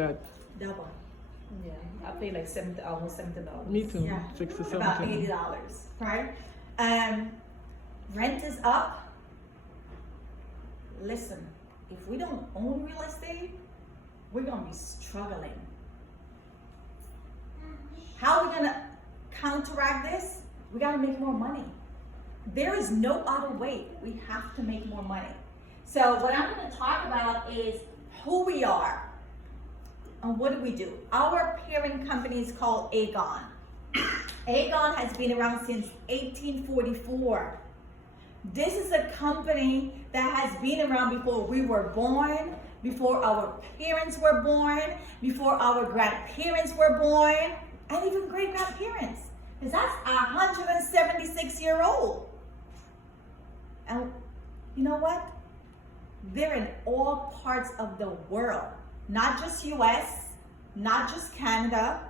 That. Double. Yeah, I pay like almost $70. Me too. Yeah. 60, About 70. $80, right? Rent is up. Listen, if we don't own real estate, we're gonna be struggling. How are we gonna counteract this? We gotta make more money. There is no other way. We have to make more money. So what I'm gonna talk about is who we are and what do we do. Our parent company is called Aegon. Aegon has been around since 1844. This is a company that has been around before we were born, before our parents were born, before our grandparents were born, and even great-grandparents. Because that's 176-year-old. And you know what? They're in all parts of the world. Not just US, not just Canada,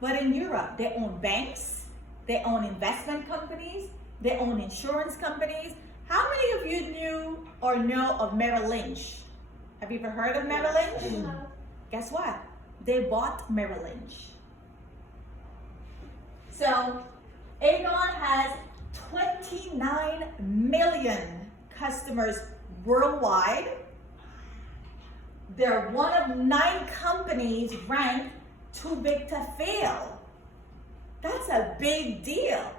but in Europe. They own banks, they own investment companies, they own insurance companies. How many of you knew or know of Merrill Lynch? Have you ever heard of Merrill Lynch? Guess what? They bought Merrill Lynch. So Aegon has 29 million customers worldwide. They're one of 9 companies ranked too big to fail. That's a big deal.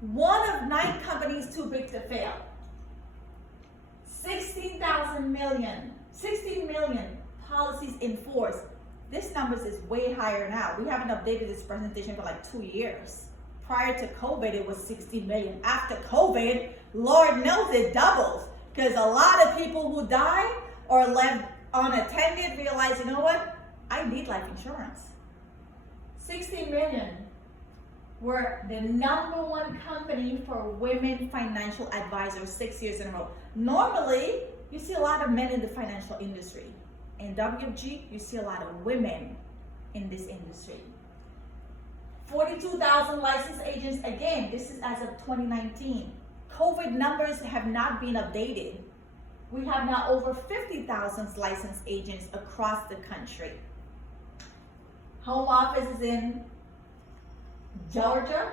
One of 9 companies too big to fail. 16 million policies in force. This number is way higher now. We haven't updated this presentation for like 2 years. Prior to COVID, it was 60 million. After COVID, Lord knows it doubles. Because a lot of people who die or left unattended realize, you know what? I need life insurance. 60 million. We're the #1 company for women financial advisors 6 years in a row. Normally, you see a lot of men in the financial industry. In WFG, you see a lot of women in this industry. 42,000 licensed agents. Again, this is as of 2019. COVID numbers have not been updated. We have now over 50,000 licensed agents across the country. Home office is in Georgia.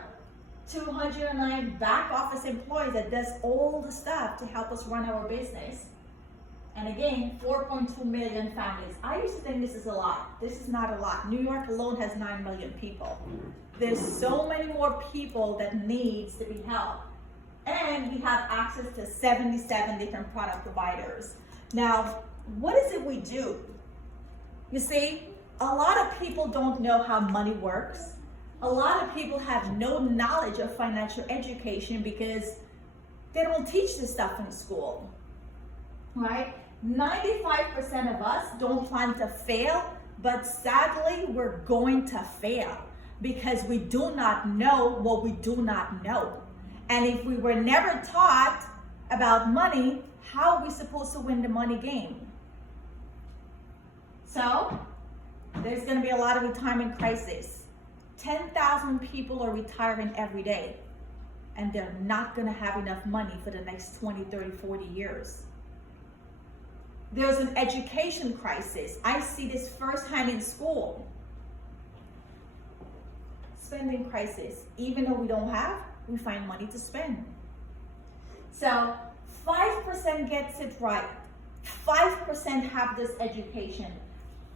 209 back office employees that does all the stuff to help us run our business. And again, 4.2 million families. I used to think this is a lot. This is not a lot. New York alone has 9 million people. There's so many more people that needs to be helped. And we have access to 77 different product providers. Now, what is it we do? You see, a lot of people don't know how money works. A lot of people have no knowledge of financial education because they don't teach this stuff in school, right? 95% of us don't plan to fail, but sadly, we're going to fail because we do not know what we do not know. And if we were never taught about money, how are we supposed to win the money game? So, there's going to be a lot of retirement crisis. 10,000 people are retiring every day, and they're not going to have enough money for the next 20, 30, 40 years. There's an education crisis. I see this firsthand in school. Spending crisis. Even though we don't have, we find money to spend. So 5% gets it right. 5% have this education.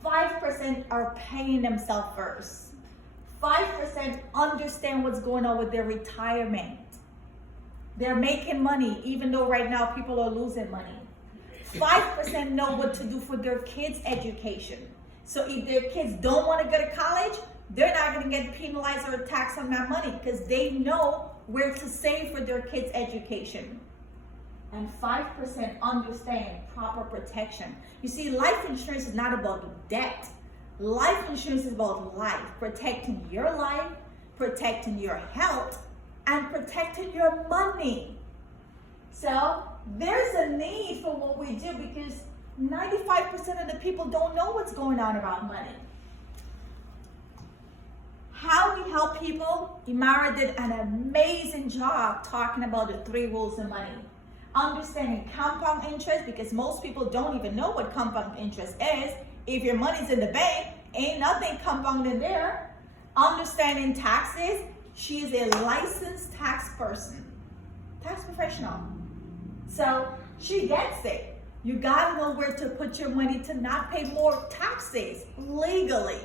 5% are paying themselves first. 5% understand what's going on with their retirement. They're making money, even though right now people are losing money. 5% know what to do for their kids' education. So if their kids don't want to go to college, they're not going to get penalized or taxed on that money because they know where to save for their kids' education. And 5% understand proper protection. You see, life insurance is not about debt. Life insurance is about life, protecting your life, protecting your health, and protecting your money. So there's a need for what we do because 95% of the people don't know what's going on about money. How we help people, Imara did an amazing job talking about the 3 rules of money. Understanding compound interest, because most people don't even know what compound interest is. If your money's in the bank, Ain't nothing compounded there. Understanding taxes, she is a licensed tax person, tax professional. So she gets it. You gotta know where to put your money to not pay more taxes legally.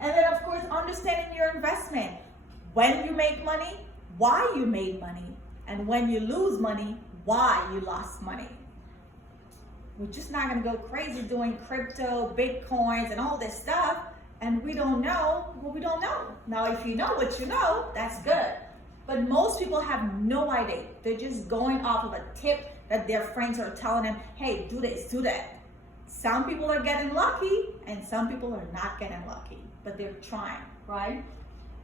And then of course, understanding your investment. When you make money, why you made money, and when you lose money, why you lost money. We're just not gonna go crazy doing crypto, Bitcoins, and all this stuff, and we don't know what we don't know. Now, if you know what you know, that's good. But most people have no idea. They're just going off of a tip that their friends are telling them, hey, do this, do that. Some people are getting lucky, and some people are not getting lucky, but they're trying, right?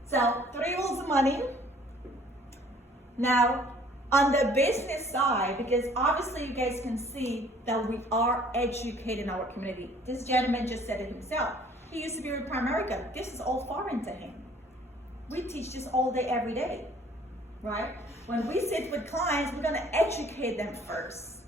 So 3 rules of money. Now, on the business side, because obviously you guys can see that we are educating our community. This gentleman just said it himself. He used to be with Primerica. This is all foreign to him. We teach this all day, every day, right? When we sit with clients, we're gonna educate them first.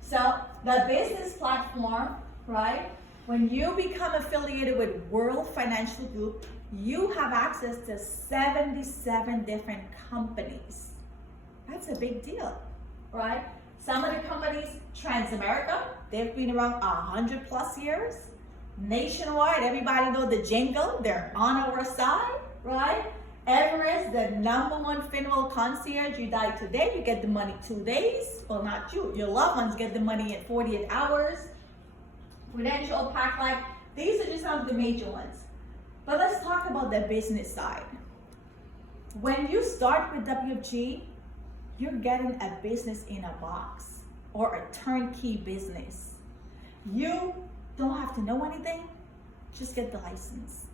So the business platform, right? When you become affiliated with World Financial Group, you have access to 77 different companies. That's a big deal, right? Some of the companies, Transamerica, they've been around 100+ years. Nationwide, everybody know the jingle, they're on our side, right? Everest, the #1 funeral concierge, you die today, you get the money 2 days. Well, not you, your loved ones get the money in 48 hours. Prudential, Pac Life, these are just some of the major ones. But let's talk about the business side. When you start with WFG, you're getting a business in a box or a turnkey business. You don't have to know anything, just get the license.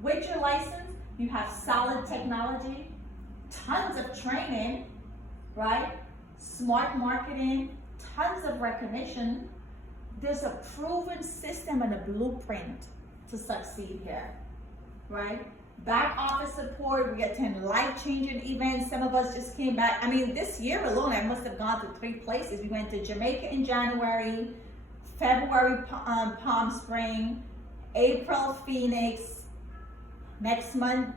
With your license, you have solid technology, tons of training, right? Smart marketing, tons of recognition. There's a proven system and a blueprint to succeed here, right? Back office support, we attend life-changing events. Some of us just came back. I mean, this year alone, I must have gone to 3 places. We went to Jamaica in January, February, Palm Spring, April, Phoenix, next month,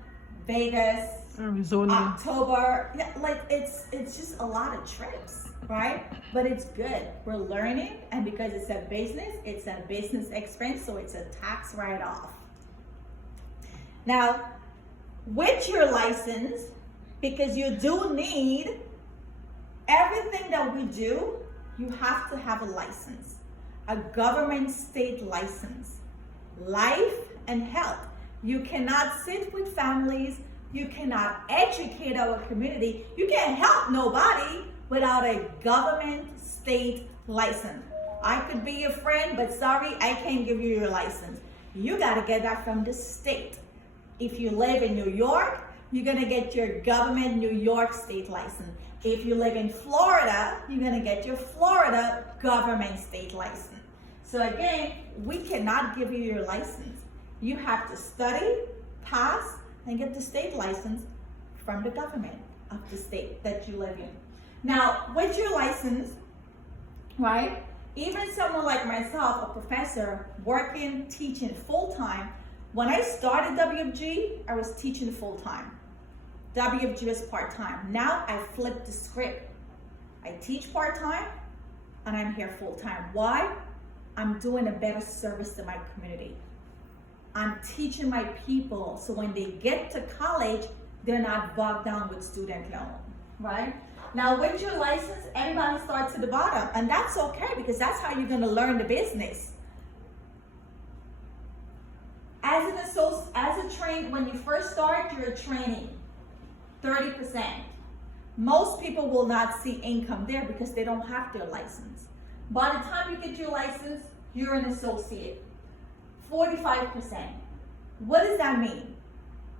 Vegas, Arizona, October. Yeah, like it's just a lot of trips, right? But it's good. We're learning, and because it's a business expense, so it's a tax write-off. Now, with your license, because you do need everything that we do, you have to have a license, a government state license, life and health. You cannot sit with families, you cannot educate our community, you can't help nobody without a government state license. I could be your friend, but sorry, I can't give you your license. You gotta get that from the state. If you live in New York, you're gonna get your government New York state license. If you live in Florida, you're gonna get your Florida government state license. So again, we cannot give you your license. You have to study, pass, and get the state license from the government of the state that you live in. Now, with your license, right, even someone like myself, a professor, working, teaching full-time, when I started WFG, I was teaching full-time. WFG was part-time. Now I flipped the script. I teach part-time and I'm here full-time. Why? I'm doing a better service to my community. I'm teaching my people so when they get to college, they're not bogged down with student loan, right? Now with your license, everybody starts at the bottom, and that's okay because that's how you're gonna learn the business. When you first start, you're a trainee, 30%. Most people will not see income there because they don't have their license. By the time you get your license, you're an associate, 45%. What does that mean?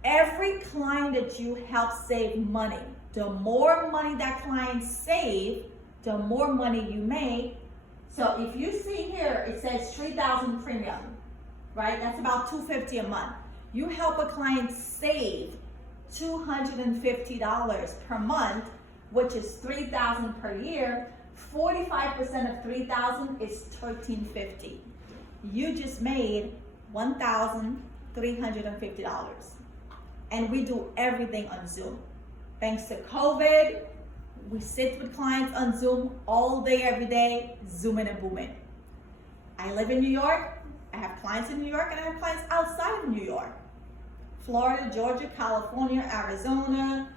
Every client that you help save money, the more money that client save, the more money you make. So if you see here, it says $3,000 premium, right? That's about $250 a month. You help a client save $250 per month, which is $3,000 per year. 45% of $3,000 is $1,350. You just made $1,350. And we do everything on Zoom. Thanks to COVID, we sit with clients on Zoom all day, every day, zooming and booming. I live in New York. I have clients in New York, and I have clients outside of New York. Florida, Georgia, California, Arizona,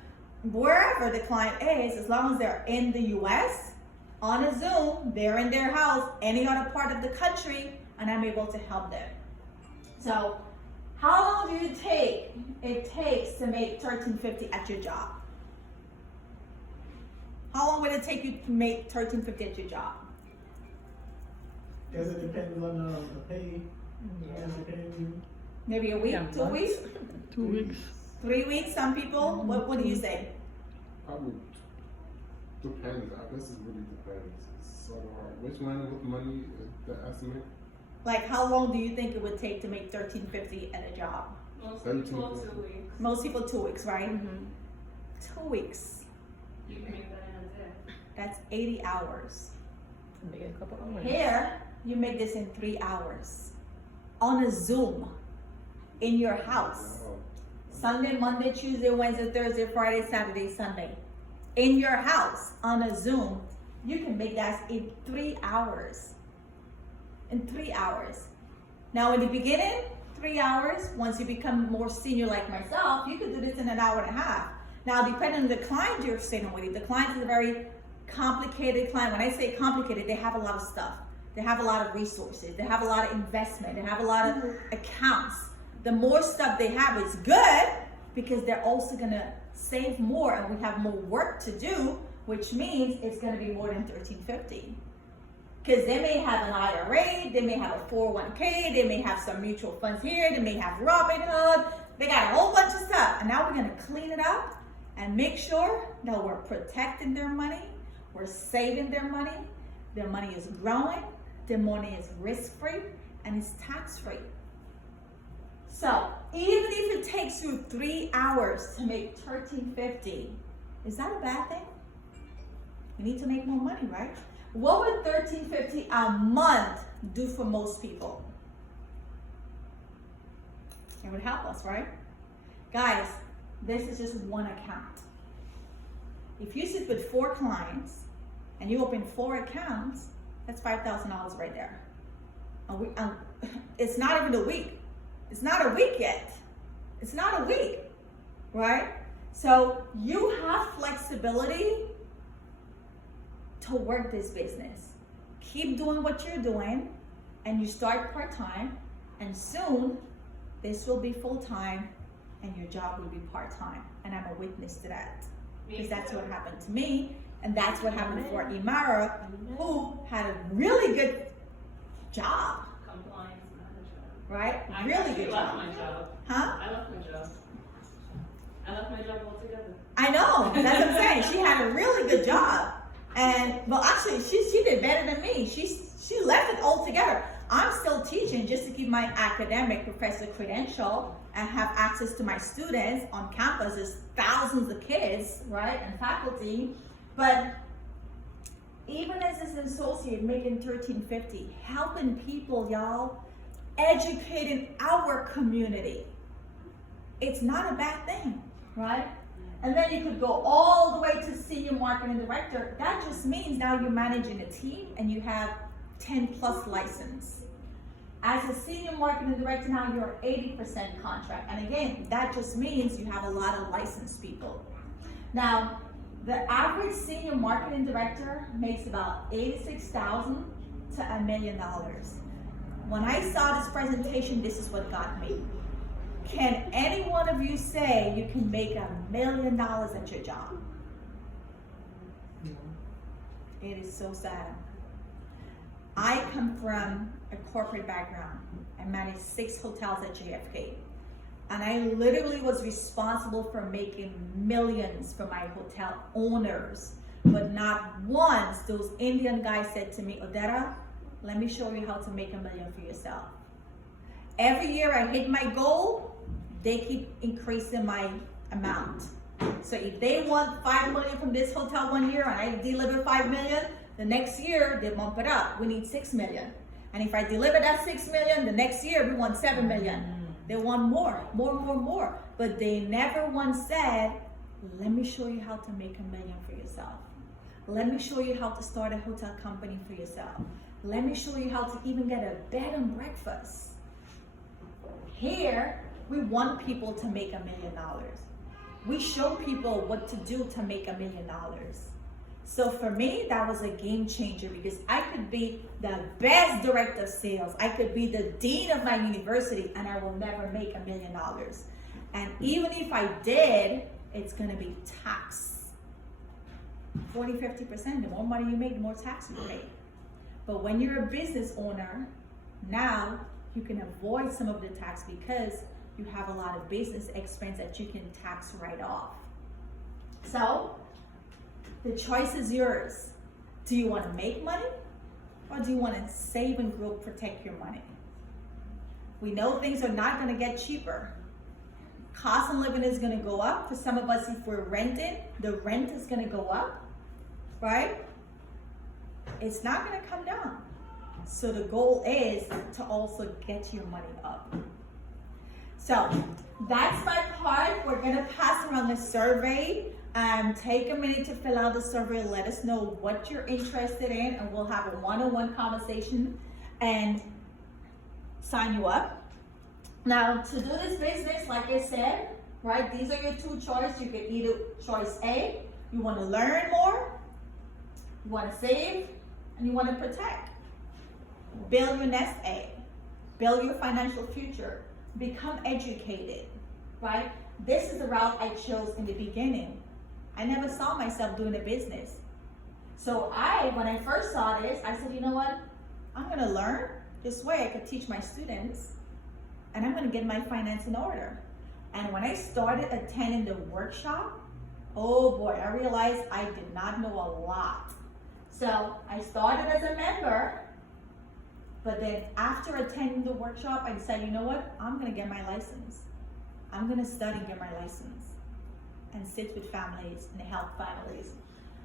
wherever the client is, as long as they're in the US, on a Zoom, they're in their house, any other part of the country, and I'm able to help them. So, how long do it takes to make $13.50 at your job? How long would it take you to make $13.50 at your job? Because it depends on the pay. Yeah. Does it pay you? Maybe a week, Yeah, 2 weeks, 2 weeks. 3 weeks, some people? What do you say? Probably depends. I guess it really depends. It's sort of hard. Which one with money is the estimate? Like, how long do you think it would take to make $13.50 at a job? Most people 2 weeks. Most people 2 weeks, right? Mm-hmm. 2 weeks. You can make that in a day. That's 80 hours. Maybe a couple hours. Here, you make this in 3 hours. On a Zoom. In your house. Wow. Sunday, Monday, Tuesday, Wednesday, Thursday, Friday, Saturday, Sunday. In your house, on a Zoom, you can make that in 3 hours. In 3 hours. Now, in the beginning, 3 hours. Once you become more senior like myself, you could do this in an hour and a half. Now, depending on the client you're sitting with, if the client is a very complicated client, when I say complicated, they have a lot of stuff. They have a lot of resources. They have a lot of investment. They have a lot of accounts. The more stuff they have is good because they're also gonna save more, and we have more work to do, which means it's gonna be more than $13.50. Because they may have an IRA, they may have a 401k, they may have some mutual funds here, they may have Robinhood, they got a whole bunch of stuff. And now we're gonna clean it up and make sure that we're protecting their money, we're saving their money is growing, their money is risk-free, and it's tax-free. So, even if it takes you 3 hours to make $13.50, is that a bad thing? You need to make more money, right? What would $13.50 a month do for most people? It would help us, right? Guys, this is just one account. If you sit with 4 clients and you open 4 accounts, that's $5,000 right there. It's not even a week. It's not a week yet. It's not a week, right? So you have flexibility to work this business. Keep doing what you're doing, and you start part-time, and soon this will be full-time and your job will be part-time. And I'm a witness to that. Because that's what happened to me, and that's what happened for Imara, who had a really good job, Compliance manager. right? I Really actually good left job. my job. Huh? I left my job. I left my job altogether. I know, that's what I'm saying. She had a really good job. And, well, actually, she did better than me. She left it altogether. I'm still teaching just to keep my academic professor credential and have access to my students on campus. There's thousands of kids, right, and faculty. But even as an associate making $13.50, helping people, y'all, educating our community, it's not a bad thing, right? And then you could go all the way to senior marketing director. That just means now you're managing a team and you have 10 plus license. As a senior marketing director now, you're 80% contract. And again, that just means you have a lot of licensed people. Now, the average senior marketing director makes about $86,000 to $1 million. When I saw this presentation, this is what got me. Can any one of you say you can make $1 million at your job? It is so sad. I come from a corporate background. I managed 6 hotels at JFK. And I literally was responsible for making millions for my hotel owners. But not once those Indian guys said to me, Odetta, let me show you how to make $1 million for yourself. Every year I hit my goal, they keep increasing my amount. So if they want $5 million from this hotel one year and I deliver $5 million, the next year they bump it up. We need $6 million. And if I deliver that 6 million, the next year we want 7 million. They want more. But they never once said, let me show you how to make $1 million for yourself. Let me show you how to start a hotel company for yourself. Let me show you how to even get a bed and breakfast. Here, we want people to make $1 million. We show people what to do to make $1 million. So for me, that was a game changer because I could be the best director of sales. I could be the dean of my university and I will never make $1 million. And even if I did, it's gonna be taxed. 40-50%, the more money you make, the more tax you pay. But when you're a business owner, now you can avoid some of the tax because you have a lot of business expense that you can tax right off. So the choice is yours. Do you want to make money or do you want to save and grow, protect your money? We know things are not going to get cheaper. Cost of living is going to go up. For some of us, if we're renting, the rent is going to go up, right? It's not going to come down. So the goal is to also get your money up. So that's my part. We're going to pass around the survey. Take a minute to fill out the survey. Let us know what you're interested in, and we'll have a one-on-one conversation and sign you up. Now, to do this business, like I said, right, these are your two choices. You can either choice A, you want to learn more, you want to save, and you want to protect. Build your nest egg, build your financial future, become educated, right? This is the route I chose in the beginning. I never saw myself doing a business. So when I first saw this, I said, you know what? I'm gonna learn. This way I could teach my students and I'm gonna get my finance in order. And when I started attending the workshop, oh boy, I realized I did not know a lot. So I started as a member, but then after attending the workshop, I decided, you know what? I'm gonna get my license. I'm gonna study and get my license and sit with families and help families.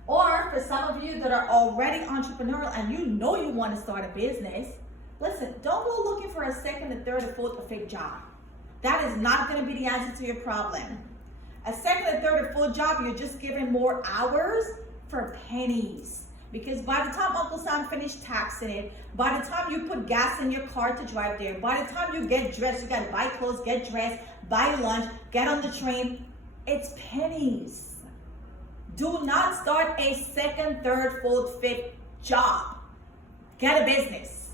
Or for some of you that are already entrepreneurial and you know you want to start a business, listen, don't go looking for a second, a third, a fourth, or fifth job. That is not going to be the answer to your problem. A second, a third, or fourth job, you're just giving more hours for pennies. Because by the time Uncle Sam finished taxing it, by the time you put gas in your car to drive there, by the time you get dressed, you got to buy clothes, get dressed, buy lunch, get on the train, it's pennies. Do not start a second, third, fourth, fifth job. Get a business.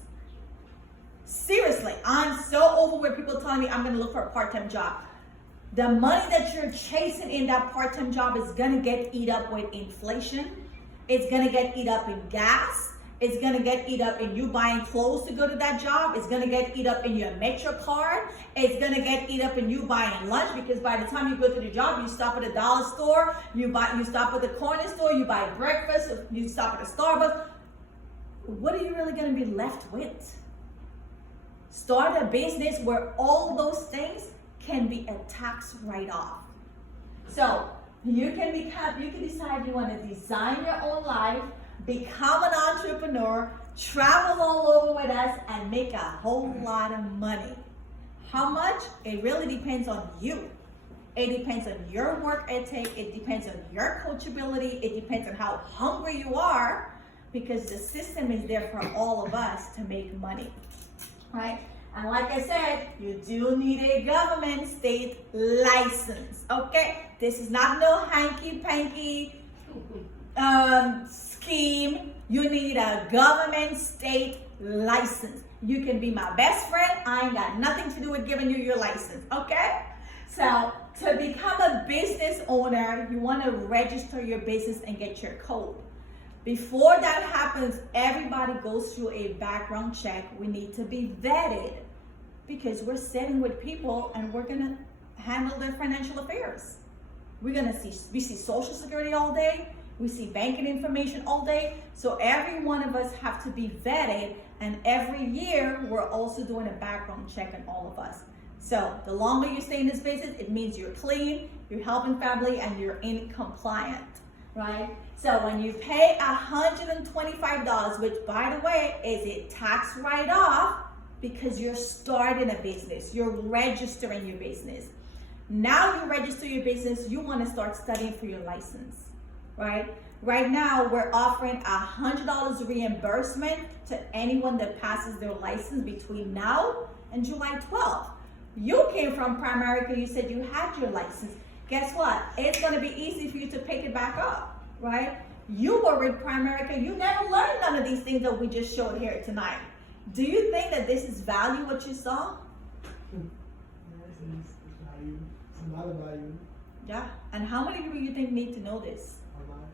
Seriously, I'm so over with people telling me I'm going to look for a part-time job. The money that you're chasing in that part-time job is going to get eat up with inflation. It's going to get eat up in gas. It's going to get eat up in you buying clothes to go to that job. It's going to get eat up in your Metro card. It's going to get eat up in you buying lunch, because by the time you go to the job, you stop at a dollar store, you stop at the corner store, you buy breakfast, you stop at a Starbucks. What are you really going to be left with? Start a business where all those things can be a tax write-off. So you can decide you want to design your own life, become an entrepreneur, travel all over with us, and make a whole lot of money. How much? It really depends on you. It depends on your work ethic. It depends on your coachability. It depends on how hungry you are, because the system is there for all of us to make money, right? And like I said, you do need a government state license, okay? This is not no hanky-panky scheme. You need a government state license. You can be my best friend. I ain't got nothing to do with giving you your license, okay? So to become a business owner, you want to register your business and get your code. Before that happens, everybody goes through a background check. We need to be vetted, because we're sitting with people and we're gonna handle their financial affairs. We see Social Security all day. We see banking information all day. So every one of us have to be vetted, and every year we're also doing a background check on all of us. So the longer you stay in this business, it means you're clean, you're helping family, and you're in compliant, right? So when you pay $125, which by the way is a tax write-off because you're starting a business, you're registering your business. Now you register your business, you want to start studying for your license, right? Right now we're offering $100 reimbursement to anyone that passes their license between now and July 12th. You came from Primerica, you said you had your license. Guess what? It's going to be easy for you to pick it back up, right? You were with Primerica, you never learned none of these things that we just showed here tonight. Do you think that this is value what you saw? It's value. It's a lot of value. Yeah. And how many people you think need to know this? A lot.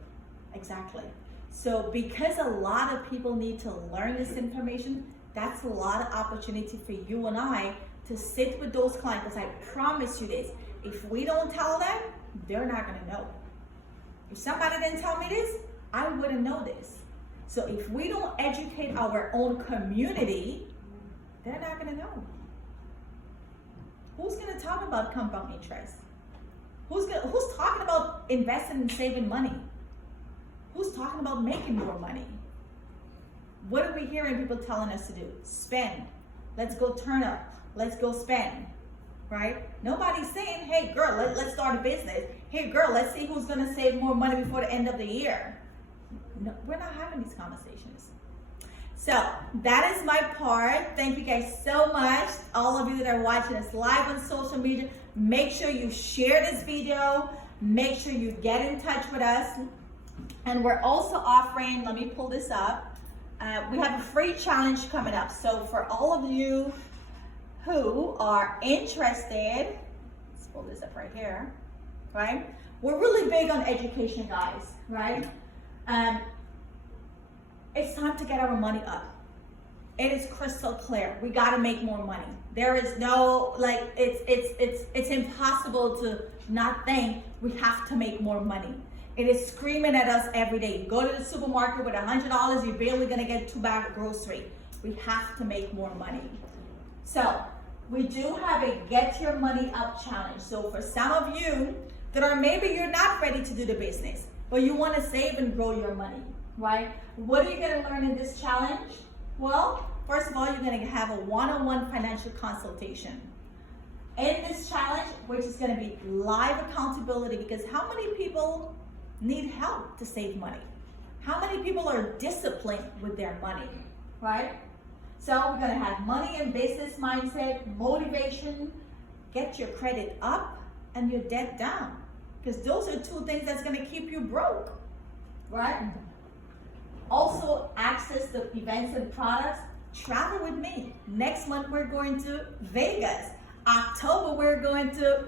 Exactly. So because a lot of people need to learn this information, that's a lot of opportunity for you and I to sit with those clients. Because I promise you this, if we don't tell them, they're not going to know. If somebody didn't tell me this, I wouldn't know this. So if we don't educate our own community, they're not going to know. Who's going to talk about compound interest? Who's talking about investing and saving money? Who's talking about making more money? What are we hearing people telling us to do? Spend. Let's go turn up. Let's go spend. Right? Nobody's saying, hey girl, let's start a business. Hey girl, let's see who's gonna save more money before the end of the year. No, we're not having these conversations. So that is my part. Thank you guys so much. All of you that are watching us live on social media, make sure you share this video. Make sure you get in touch with us. And we're also offering, let me pull this up. We have a free challenge coming up. So for all of you who are interested, let's pull this up right here, right? We're really big on education, guys, right? It's time to get our money up. It is crystal clear. We got to make more money. There is no, like, it's impossible to not think we have to make more money. It is screaming at us every day. You go to the supermarket with $100, you're barely gonna get 2 bags of grocery. We have to make more money. So we do have a Get Your Money Up challenge. So for some of you that are maybe you're not ready to do the business, but you want to save and grow your money, right? What are you going to learn in this challenge? Well, first of all, you're going to have a one-on-one financial consultation. In this challenge, which is going to be live accountability, because how many people need help to save money? How many people are disciplined with their money, right? So we're gonna have money and business mindset, motivation, get your credit up and your debt down. Because those are 2 things that's gonna keep you broke, right? Also access to events and products. Travel with me. Next month we're going to Vegas. October we're going to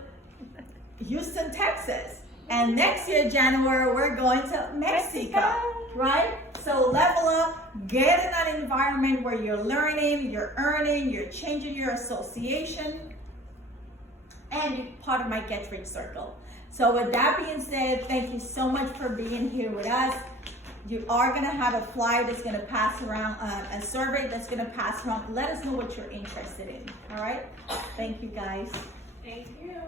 Houston, Texas. And next year, January, we're going to Mexico, right? So level up, get in that environment where you're learning, you're earning, you're changing your association, and you're part of my Get Rich Circle. So with that being said, thank you so much for being here with us. You are gonna have a flyer that's gonna pass around, a survey that's gonna pass around. Let us know what you're interested in, all right? Thank you guys. Thank you.